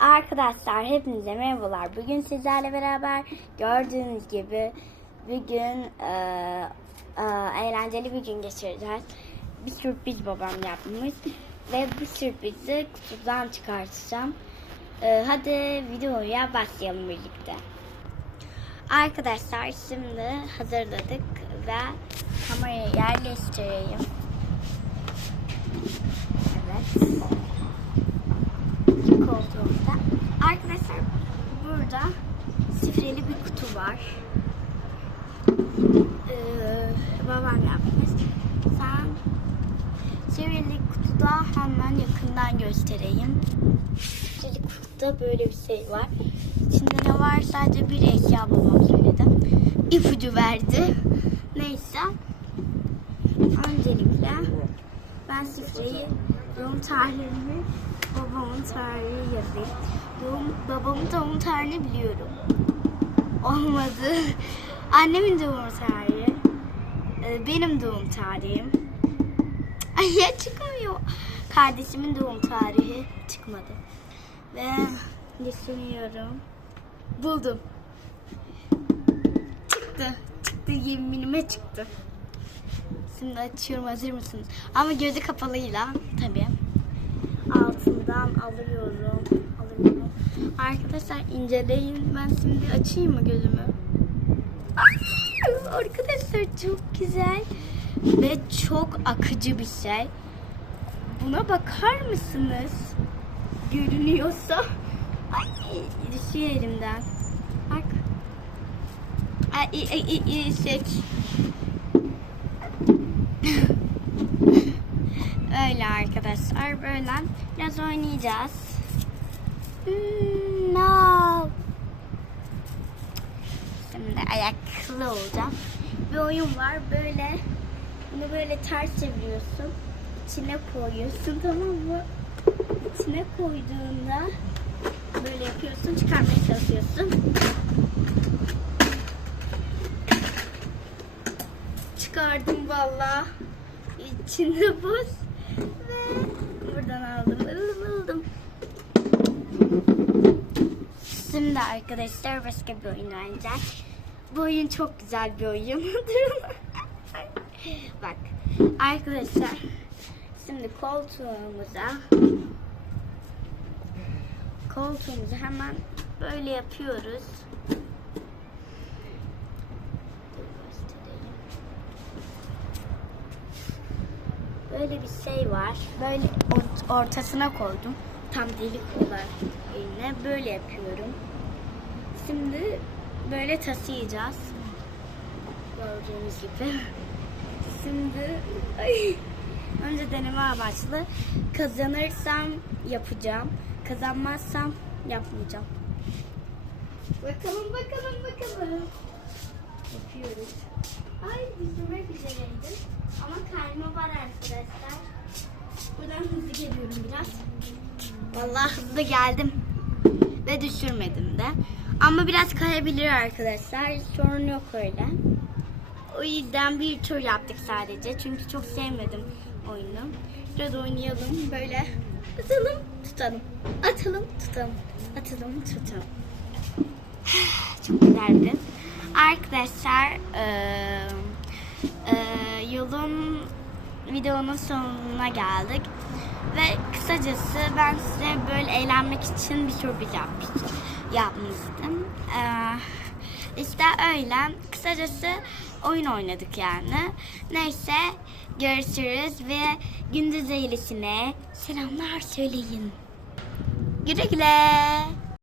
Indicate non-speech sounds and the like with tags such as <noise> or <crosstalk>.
Arkadaşlar hepinize merhabalar. Bugün sizlerle beraber gördüğünüz gibi bugün e, e, eğlenceli bir gün geçireceğiz. Bir sürpriz babam yapmış ve bu sürprizi kutudan çıkartacağım. E, hadi videoya başlayalım birlikte. Arkadaşlar şimdi hazırladık ve kamerayı yerleştireyim. Evet koltuğumda. Arkadaşlar burada şifreli bir kutu var. Ee, babam yapmış. Sen şifreli kutuda hemen yakından göstereyim. Şifreli kutuda böyle bir şey var. İçinde ne var? Sadece bir eşya babam söyledi. İpucu verdi. Neyse. Öncelikle ben şifreyi doğum tarihimi babamın tarihi yazayım. Doğum, babamın doğum tarihini biliyorum. Olmadı. Annemin doğum tarihi. Ee, Benim doğum tarihim. Ay ya çıkmıyor. Kardeşimin doğum tarihi çıkmadı. Ve düşünüyorum. Buldum. Çıktı. Çıktı yeminime çıktı. Şimdi açıyorum hazır mısınız? Ama gözü kapalıyla tabii. Altından alıyorum. Alıyorum. Arkadaşlar inceleyin. Ben şimdi açayım mı gözümü? Ay, Arkadaşlar çok güzel ve çok akıcı bir şey. Buna bakar mısınız? Görünüyorsa. Ay düşüyor elimden. Bak. Ay, ay, ay, ay, şey. Öyle arkadaşlar böyle biraz oynayacağız. Hmm, no. Şimdi ayaklı olacağım. Bir oyun var böyle bunu böyle ters çeviriyorsun. İçine koyuyorsun tamam mı? İçine koyduğunda böyle yapıyorsun çıkarmaya çalışıyorsun. Çıkardım valla. İçinde buz ve buradan aldım. Aldım aldım. Şimdi arkadaşlar başka bir oyun oynayacağız. Bu oyun çok güzel bir oyun. <laughs> Bak arkadaşlar şimdi koltuğumuza koltuğumuzu hemen böyle yapıyoruz. Böyle bir şey var. Böyle ort- ortasına koydum. Tam delik olarak eline böyle yapıyorum. Şimdi böyle taşıyacağız. Gördüğünüz gibi. Şimdi ay, önce deneme amaçlı. Kazanırsam yapacağım. Kazanmazsam yapmayacağım. Bakalım bakalım bakalım. Yapıyoruz. Ay düşürmek üzereydim. Ama kayma var arkadaşlar. Buradan hızlı geliyorum biraz. Vallahi hızlı geldim. Ve düşürmedim de. Ama biraz kayabilir arkadaşlar. Sorun yok öyle. O yüzden bir tur yaptık sadece. Çünkü çok sevmedim oyunu. Biraz oynayalım. Böyle atalım tutalım. Atalım tutalım. Atalım tutalım. <sighs> Çok güzeldi. Arkadaşlar eee, yolun videonun sonuna geldik. Ve kısacası ben size böyle eğlenmek için bir sürpriz yapmıştım. yapmıştım. Eee işte öyle. Kısacası oyun oynadık yani. Neyse görüşürüz ve gündüz eğlisine selamlar söyleyin. Güle güle.